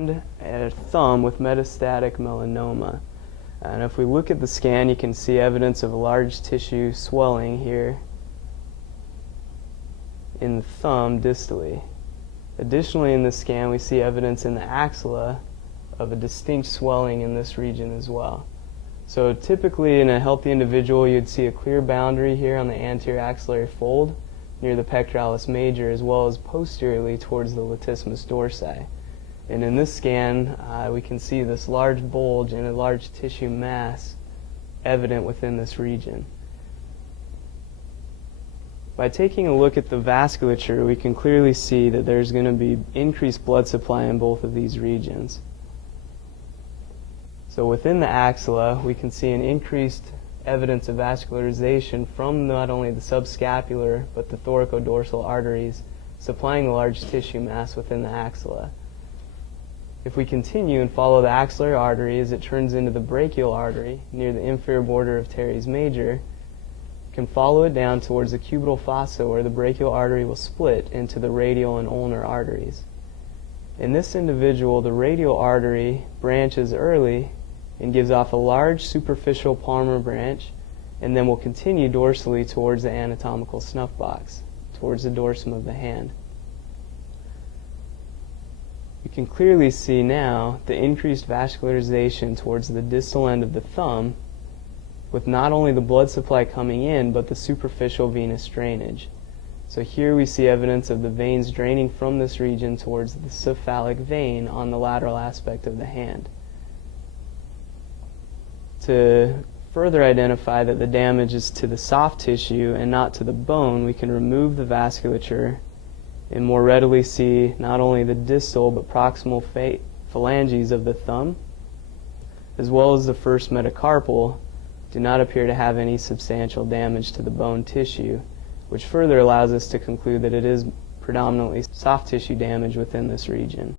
A thumb with metastatic melanoma. And if we look at the scan, you can see evidence of a large tissue swelling here in the thumb distally. Additionally, in the scan, we see evidence in the axilla of a distinct swelling in this region as well. So typically in a healthy individual, you'd see a clear boundary here on the anterior axillary fold near the pectoralis major, as well as posteriorly towards the latissimus dorsi. And in this scan, we can see this large bulge and a large tissue mass evident within this region. By taking a look at the vasculature, we can clearly see that there's going to be increased blood supply in both of these regions. So within the axilla, we can see an increased evidence of vascularization from not only the subscapular but the thoracodorsal arteries supplying the large tissue mass within the axilla. If we continue and follow the axillary artery as it turns into the brachial artery near the inferior border of teres major, can follow it down towards the cubital fossa where the brachial artery will split into the radial and ulnar arteries. In this individual, the radial artery branches early and gives off a large superficial palmar branch, and then will continue dorsally towards the anatomical snuff box, towards the dorsum of the hand. You can clearly see now the increased vascularization towards the distal end of the thumb, with not only the blood supply coming in, but the superficial venous drainage. So here we see evidence of the veins draining from this region towards the cephalic vein on the lateral aspect of the hand. To further identify that the damage is to the soft tissue and not to the bone, we can remove the vasculature and more readily see not only the distal but proximal phalanges of the thumb, as well as the first metacarpal, do not appear to have any substantial damage to the bone tissue, which further allows us to conclude that it is predominantly soft tissue damage within this region.